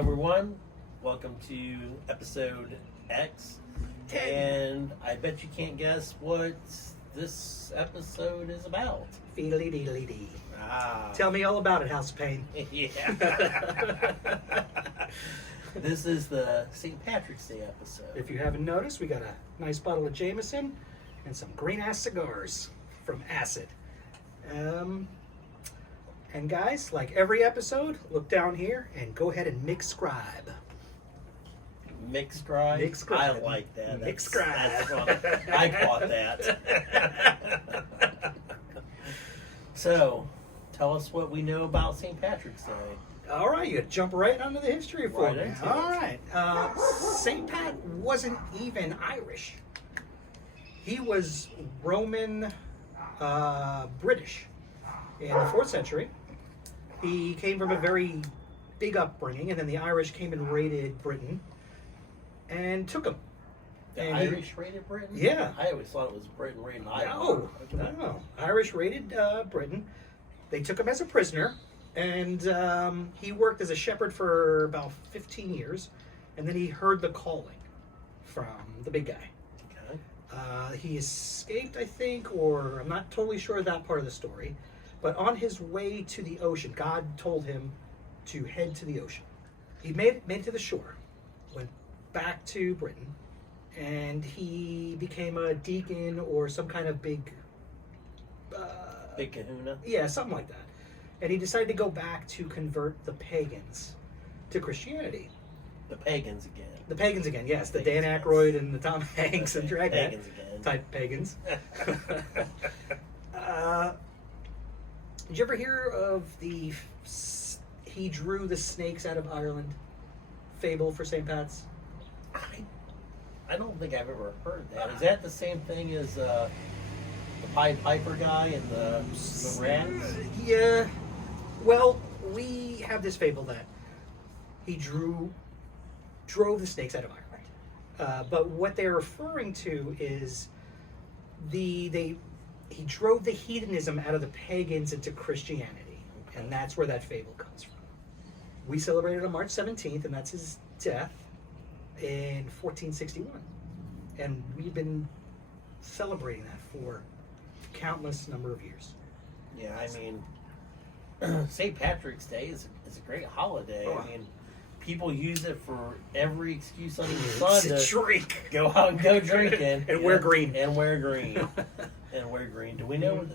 everyone. Welcome to episode X. 10. And I bet you can't guess what this episode is about. Feedly deedly dee. Ah. Tell me all about it, House of Pain. Yeah. This is the St. Patrick's Day episode. If you haven't noticed, we got a nice bottle of Jameson and some green-ass cigars from Acid. And guys, like every episode, look down here and go ahead and mix-scribe. Mix-scribe? Mix-scribe. I like that. Mix-scribe. That's fun. I caught that. So, tell us what we know about St. Patrick's Day. All right, you jump right onto the history for Right me. into All it. right. St. Pat wasn't even Irish. He was Roman British in the 4th century. He came from a very big upbringing, and then the Irish came and raided Britain and took him. The And Irish raided Britain? Yeah. I always thought it was Britain raiding Ireland. No. Irish raided Britain. They took him as a prisoner, and he worked as a shepherd for about 15 years, and then he heard the calling from the big guy. Okay. He escaped, I think, or I'm not totally sure of that part of the story, but on his way to the ocean, God told him to head to the ocean. He made it to the shore, went back to Britain, and he became a deacon or some kind of big... Big kahuna? Yeah, something like that. And he decided to go back to convert the pagans to Christianity. The pagans again. The pagans again, yes. The Pagans, Dan yes. Aykroyd and the Tom Hanks and Dragnet Pagans again. type pagans. Did you ever hear of the he drew the snakes out of Ireland fable for St. Pat's? I don't think I've ever heard that. Is that the same thing as the Pied Piper guy and the rats? Yeah. Well, we have this fable that he drove the snakes out of Ireland. But what they're referring to is he drove the heathenism out of the pagans into Christianity. Okay. And that's where that fable comes from. We celebrated on March 17th, and that's his death in 1461. And we've been celebrating that for countless number of years. Yeah, I mean, St. Patrick's Day is a great holiday. Oh. I mean, people use it for every excuse under the sun to drink. go out and go drinking. And wear green. And wear green. And wear green. Do we know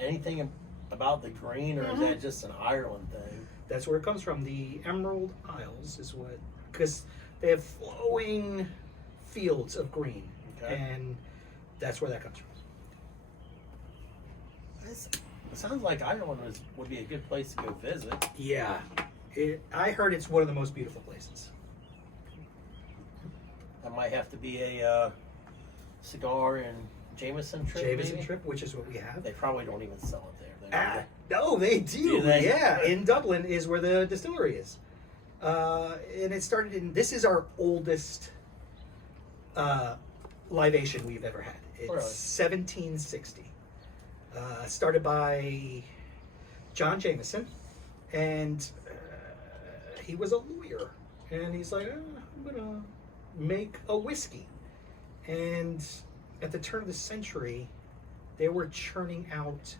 anything about the green, or is that just an Ireland thing? That's where it comes from. The Emerald Isles is what, because they have flowing fields of green, Okay. and that's where that comes from. It sounds like Ireland would be a good place to go visit. Yeah, I heard it's one of the most beautiful places. That might have to be a cigar and Jameson trip. Jameson maybe? trip, which is what we have. They probably don't even sell it there. No, they do. Do they? Yeah, in Dublin is where the distillery is, and it started in. This is our oldest libation we've ever had. It's Really? 1760. Started by John Jameson, and he was a lawyer, and he's like, I'm gonna make a whiskey. And at the turn of the century, they were churning out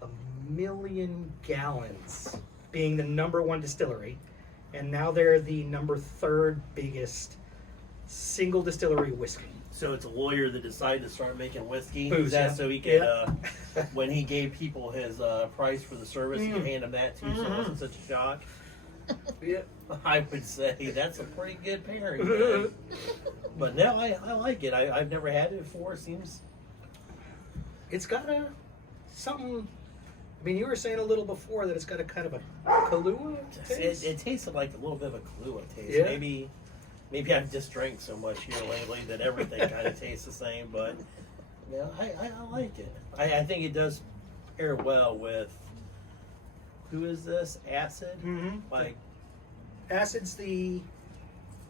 1 million gallons, being the #1 distillery, and now they're the #3 biggest single distillery whiskey. So it's a lawyer that decided to start making whiskey. Booze, Is that yeah. so he could, Yeah. when he gave people his price for the service, he could hand them that too, so it wasn't such a shock? Yeah. I would say that's a pretty good pairing. Man. But no, I like it. I've never had it before. It seems It's got something. I mean, you were saying a little before that it's got a kind of a Kahlua taste. it tasted like a little bit of a Kahlua taste. Yeah. Maybe I've just drank so much here lately that everything kind of tastes the same. But yeah, I like it. I think it does pair well with, who is this? Acid? Mhm. Like, Acid's the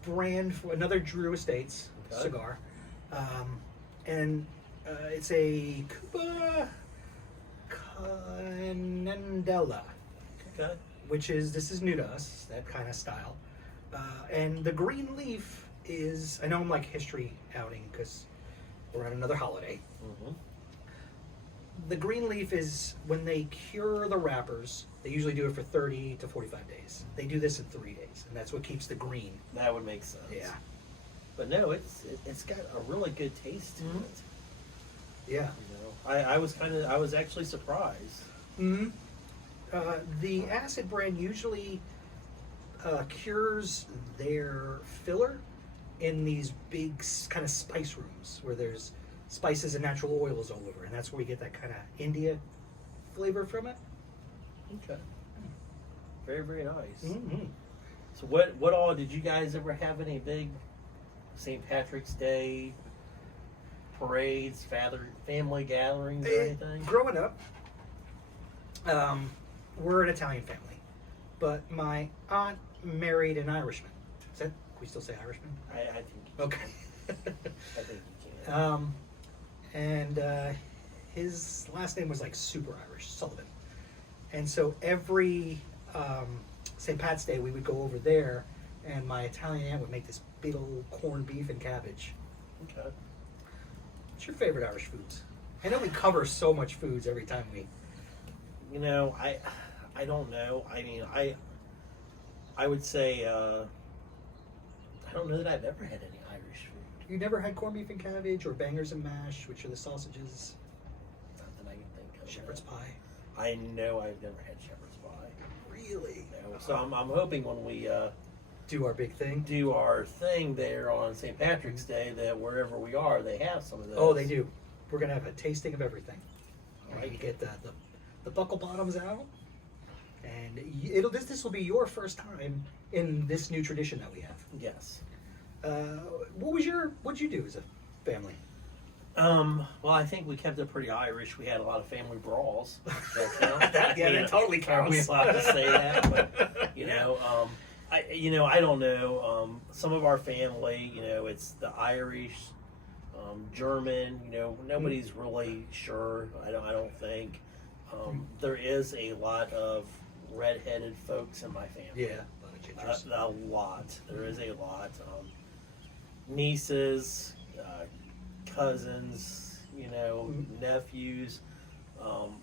brand for another Drew Estates Okay. cigar, and it's a Cuba Candela, okay. which is, this is new to us, that kind of style. And the green leaf is, I know I'm like history outing because we're on another holiday. Mm-hmm. The green leaf is when they cure the wrappers, they usually do it for 30 to 45 days. They do this in 3 days, and that's what keeps the green. That would make sense. Yeah. But no, it's got a really good taste to Mhm. it. Yeah. You know, I was actually surprised. Hmm. The acid brand usually cures their filler in these big kind of spice rooms where there's spices and natural oils all over, and that's where we get that kind of India flavor from it. Okay. Very, very nice. Mm-hmm. So what all did you guys ever have any big St. Patrick's Day parades, family gatherings or anything? Growing up, we're an Italian family, but my aunt married an Irishman. Can we still say Irishman? I think Okay. I think you can. And his last name was like super Irish, Sullivan. And so every St. Pat's Day, we would go over there, and my Italian aunt would make this big old corned beef and cabbage. Okay. What's your favorite Irish foods? I know we cover so much foods every time we. You know, I don't know. I mean, I would say I don't know that I've ever had any Irish food. You never had corned beef and cabbage or bangers and mash, which are the sausages, Not that I can think of. shepherd's pie. I know I've never had shepherd's pie. Really? No. So I'm hoping when we Do our big thing. do our thing there on St. Patrick's Day that wherever we are, they have some of those. Oh, they do. We're gonna have a tasting of everything. Right. You get the buckle bottoms out, and this will be your first time in this new tradition that we have. Yes. What'd you do as a family? Well, I think we kept it pretty Irish. We had a lot of family brawls. That count? That totally counts. Are we allowed to say that? But, I don't know. Some of our family, it's the Irish, German. Nobody's really sure. I don't think. There is a lot of red-headed folks in my family. Yeah, a lot of gingers. A lot. There is a lot. Nieces, cousins, nephews.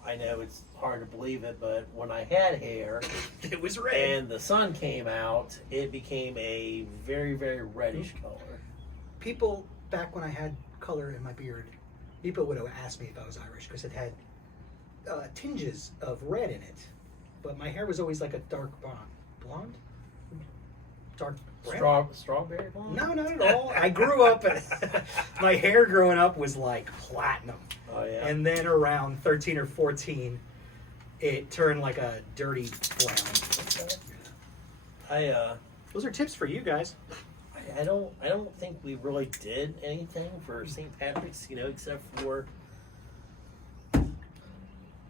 I know it's hard to believe it, but when I had hair It was red. and the sun came out, it became a very, very reddish color. People, back when I had color in my beard, people would have asked me if I was Irish because it had tinges of red in it. But my hair was always like a dark blonde? Dark brown? Strawberry blonde? No, not at all. I grew up, my hair growing up was like platinum. Oh, yeah. And then around 13 or 14, it turned like a dirty brown. Okay. Those are tips for you guys. I don't think we really did anything for St. Patrick's, except for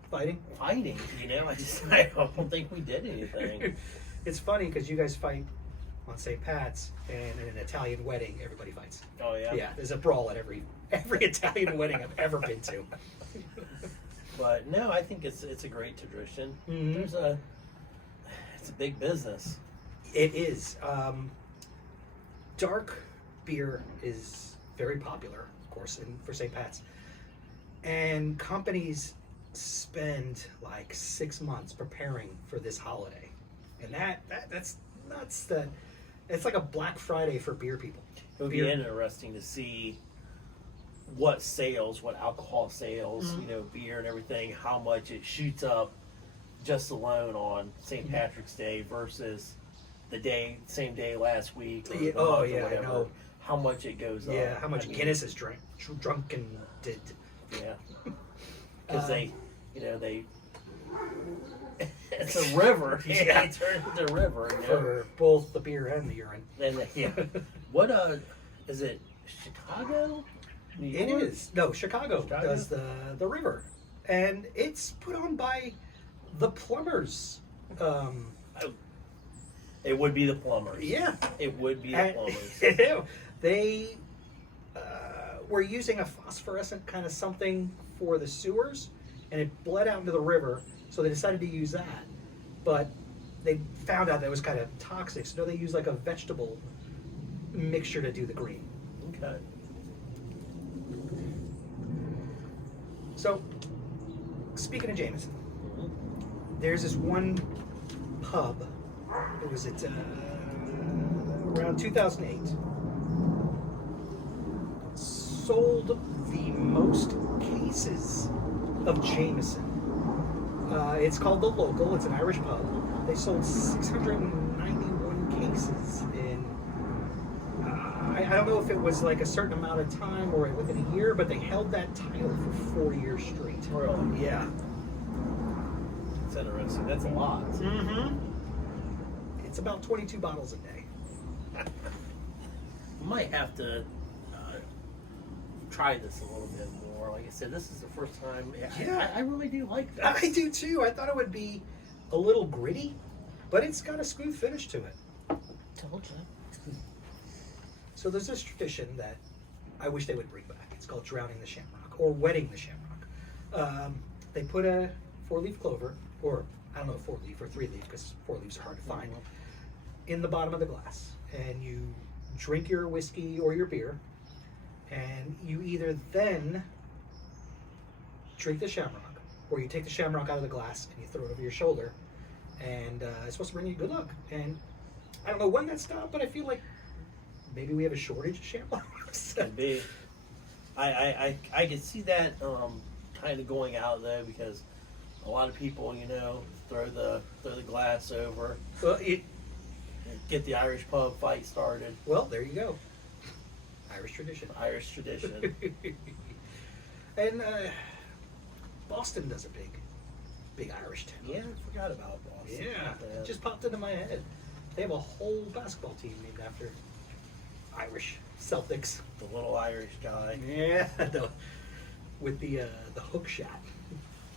Fighting? fighting. I don't think we did anything. It's funny because you guys fight on St. Pat's, and in an Italian wedding, everybody fights. Oh, yeah. Yeah, there's a brawl at every Italian wedding I've ever been to. But no, I think it's a great tradition. Mhm. It's a big business. It is. Dark beer is very popular, of course, for St. Pat's, and companies spend like 6 months preparing for this holiday, and that's nuts. That it's like a Black Friday for beer people. It would be interesting to see what alcohol sales, beer and everything, how much it shoots up just alone on St. Patrick's Day versus the same day last week. Or Yeah, the month or I whatever, know. how much it goes up. Yeah, how much Guinness is drunken did. Yeah, because they it's a river. Yeah. It turned into a river. For both the beer and the urine. And what is it? Chicago? New It York? is. No, Chicago does the river. And it's put on by the plumbers. It would be the plumbers. Yeah. It would be the plumbers. They were using a phosphorescent kind of something for the sewers, and it bled out into the river, so they decided to use that. But they found out that it was kind of toxic, so they use like a vegetable mixture to do the green. Okay. So, speaking of Jameson, Mhm. there's this one pub. It was at around 2008. Sold the most cases of Jameson. It's called The Local. It's an Irish pub. They sold 691 cases in. I don't know if it was like a certain amount of time or within a year, but they held that title for 4 years straight. Really? Yeah. It's interesting. That's a lot. Mm-hmm. It's about 22 bottles a day. Might have to try this a little bit more. Like I said, this is the first time. Yeah. I really do like this. I do too. I thought it would be a little gritty, but it's got a smooth finish to it. Okay. So there's this tradition that I wish they would bring back. It's called drowning the shamrock or wetting the shamrock. They put a 4-leaf clover, or I don't know, 4-leaf or 3-leaf, because 4 leaves are hard to find, in the bottom of the glass, and you drink your whiskey or your beer, and you either then drink the shamrock, or you take the shamrock out of the glass and you throw it over your shoulder, and it's supposed to bring you good luck. And I don't know when that stopped, but I feel like maybe we have a shortage of shamrocks. Could be. I could see that kind of going out though, because a lot of people, throw the glass over, Well, get the Irish pub fight started. well, there you go. Irish tradition. Irish tradition. And Boston does a big Irish town. Yeah, I forgot about Boston. Yeah, That- it just popped into my head. They have a whole basketball team named after Irish Celtics. the little Irish guy. Yeah, with the hook shot.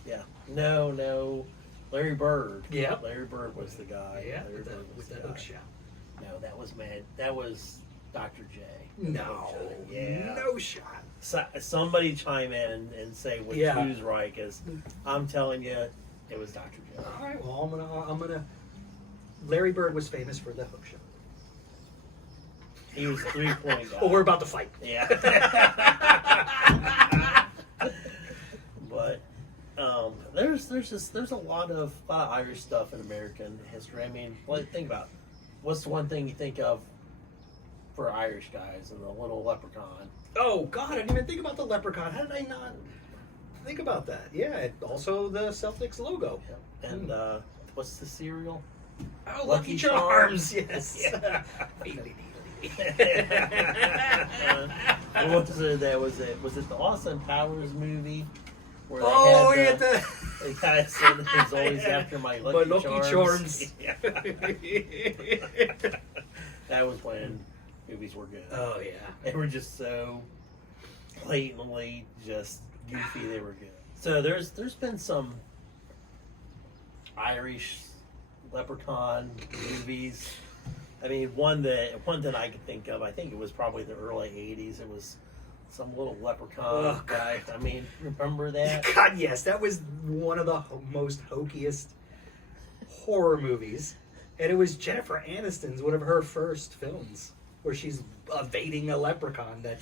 Yeah. No. Larry Bird. Yeah. Larry Bird was the guy. Yeah, Larry Bird was with the the guy. hook shot. No, that was mad. That was Dr. J. No, Yeah. no shot. Somebody chime in and say Yeah. who's right, because I'm telling you, it was Dr. J. All right, well, I'm gonna. Larry Bird was famous for the hook shot. He was a 3-point guy. Oh, we're about to fight. Yeah. But there's a lot of Irish stuff in American history. I mean, think about it. What's the one thing you think of for Irish guys and the little leprechaun? Oh God, I didn't even think about the leprechaun. How did I not think about that? Yeah, also the Celtics logo. And what's the cereal? Oh, Lucky Lucky Charms. Charms. Yes. What was it? Was it the Austin Powers movie? Where Oh, they yeah, had the guy said it was always after my Lucky Charms. Yeah. That was when movies were good. Oh yeah. They were just so blatantly just goofy. They were good. So there's been some Irish leprechaun movies. I mean, one that I could think of. I think it was probably the early '80s. It was some little leprechaun guy. I mean, remember that? God, yes, that was one of the most hokiest horror movies, and it was Jennifer Aniston's one of her first films where she's evading a leprechaun. Did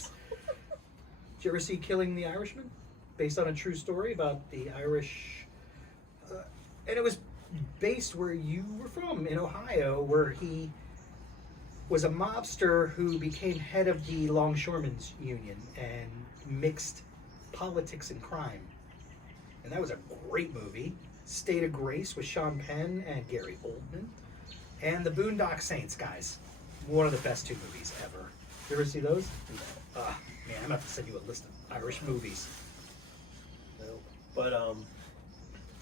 you ever see Killing the Irishman, based on a true story about the Irish? And it was based where you were from, in Ohio, where he was a mobster who became head of the Longshoremen's Union and mixed politics and crime. And that was a great movie. State of Grace with Sean Penn and Gary Oldman. And The Boondock Saints, guys. One of the best 2 movies ever. You ever see those? Man, I'm going to have to send you a list of Irish movies. No. But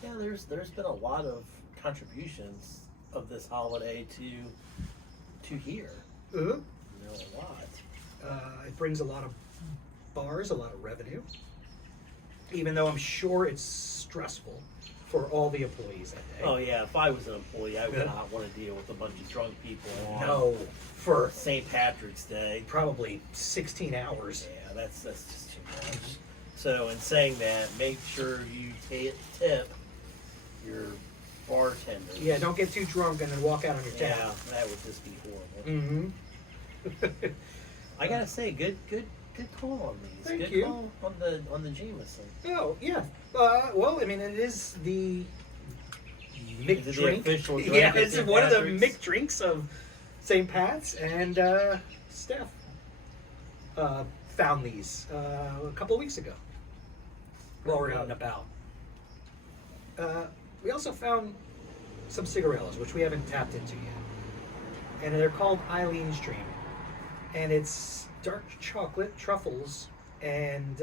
yeah, there's been a lot of contributions of this holiday to here. Uh-huh. A lot. It brings a lot of bars, a lot of revenue. Even though I'm sure it's stressful for all the employees that day. Oh yeah, if I was an employee, I would not want to deal with a bunch of drunk people on No, for St. Patrick's Day. probably 16 hours. Yeah, that's just too much. So in saying that, make sure you tip your bartender. Yeah, don't get too drunk and then walk out on your Yeah, tab. that would just be horrible. Mm-hmm. I gotta say, good call on these. Thank good you. call on the Jameson. Oh, yeah. Well, I mean, it is the Mick Is it the drink. official drink Yeah, of it's St. one of the Patrick's? Mick drinks of St. Pat's, and Steph found these a couple of weeks ago while we were out and about. We also found some cigarillos, which we haven't tapped into yet, and they're called Eileen's Dream, and it's dark chocolate, truffles, and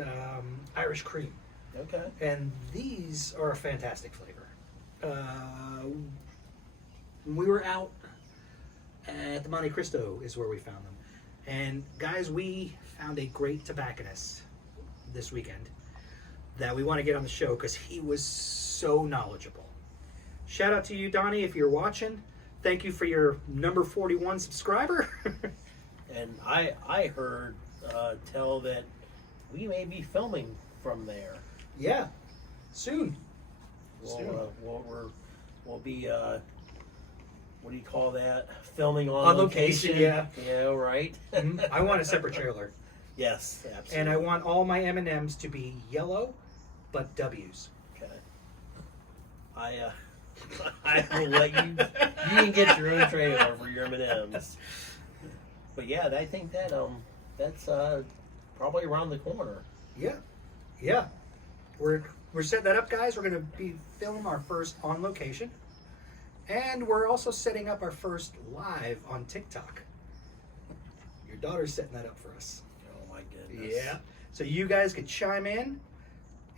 Irish cream. Okay. And these are a fantastic flavor. We were out at the Monte Cristo is where we found them. And guys, we found a great tobacconist this weekend that we want to get on the show because he was so knowledgeable. Shout out to you, Donnie, if you're watching. Thank you for your number 41 subscriber. And I heard tell that we may be filming from there. Yeah, soon. We'll be what do you call that? Filming On location, yeah. Yeah, right. I want a separate trailer. Yes, absolutely. And I want all my M&Ms to be yellow, but W's. Okay. I will let you. You can get your own trailer for your M&Ms. But yeah, I think that's probably around the corner. Yeah. We're setting that up, guys. We're going to be filming our first on location, and we're also setting up our first live on TikTok. Your daughter's setting that up for us. Oh my goodness. Yeah. So you guys could chime in,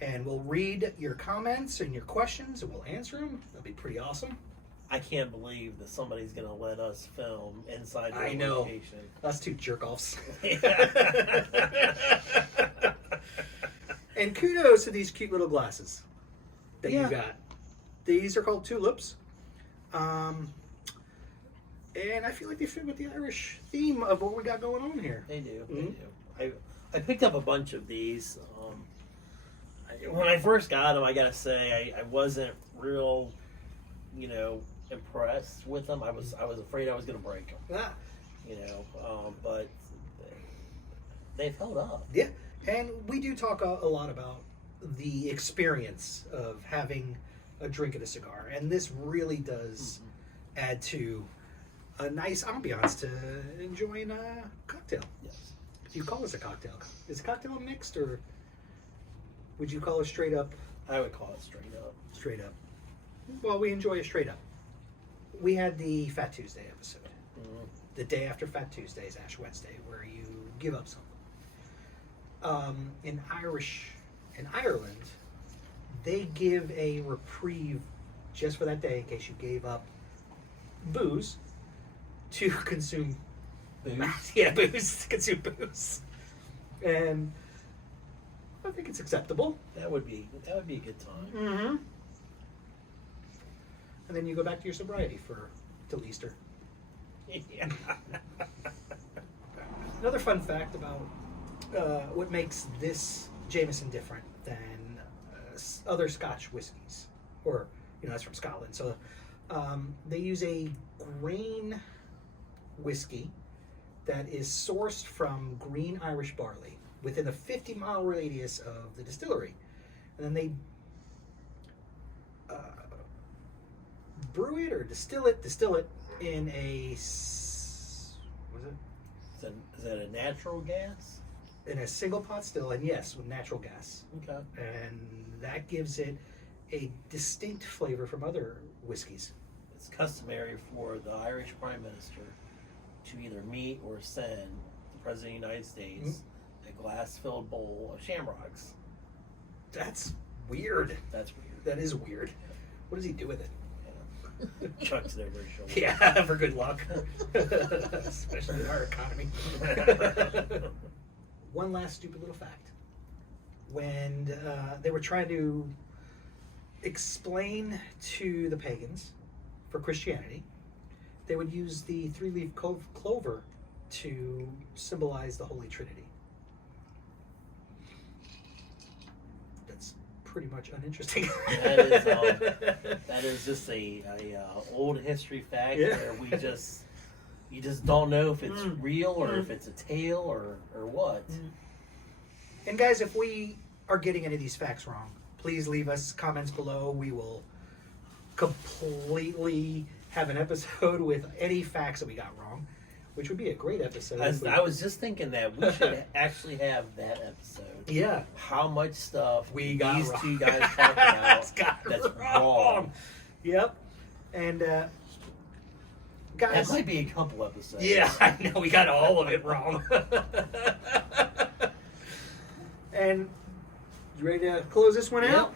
and we'll read your comments and your questions, and we'll answer them. That'll be pretty awesome. I can't believe that somebody's gonna let us film inside I the know. location. Us two jerk-offs. And kudos to these cute little glasses that you got. These are called tulips. And I feel like they fit with the Irish theme of what we got going on here. They do. Mhm. They do. I picked up a bunch of these. When I first got them, I gotta say I wasn't real, impressed with them. I was afraid I was gonna break them. Ah, But they've held up. yeah. And we do talk a lot about the experience of having a drink and a cigar. And this really does add to a nice ambiance to enjoying a cocktail. Yes. Do you call this a cocktail? Is cocktail mixed, or would you call it straight up? I would call it straight up. Straight up. Well, we enjoy a straight up. We had the Fat Tuesday episode. The day after Fat Tuesday is Ash Wednesday, where you give up something. In Ireland, they give a reprieve just for that day in case you gave up booze to consume Booze? Yeah, booze to consume booze, and I think it's acceptable. That would be a good time. Mm-hmm. And then you go back to your sobriety till Easter. Yeah. Another fun fact about what makes this Jameson different than other Scotch whiskies, or that's from Scotland. So they use a grain whiskey that is sourced from green Irish barley within a 50-mile radius of the distillery, and then they brew it or distill it in a what is it? Is that a natural gas? In a single pot still, and yes, with natural gas. Okay. And that gives it a distinct flavor from other whiskeys. It's customary for the Irish Prime Minister to either meet or send the President of the United States a glass-filled bowl of shamrocks. That's weird. That's weird. That is weird. What does he do with it? Chucks it over his shoulder. Yeah, for good luck. Especially in our economy. One last stupid little fact. When they were trying to explain to the pagans for Christianity, they would use the three-leaf clover to symbolize the Holy Trinity. That's pretty much uninteresting. That is just a old history fact where you just don't know if it's real or if it's a tale or what. And guys, if we are getting any of these facts wrong, please leave us comments below. We will completely have an episode with any facts that we got wrong, which would be a great episode. I was just thinking that we should actually have that episode. Yeah. How much stuff We got these wrong. two guys talk about that's wrong. Yep. And guys, That might be a couple episodes. yeah, I know we got all of it wrong. And you ready to close this one out? Yep.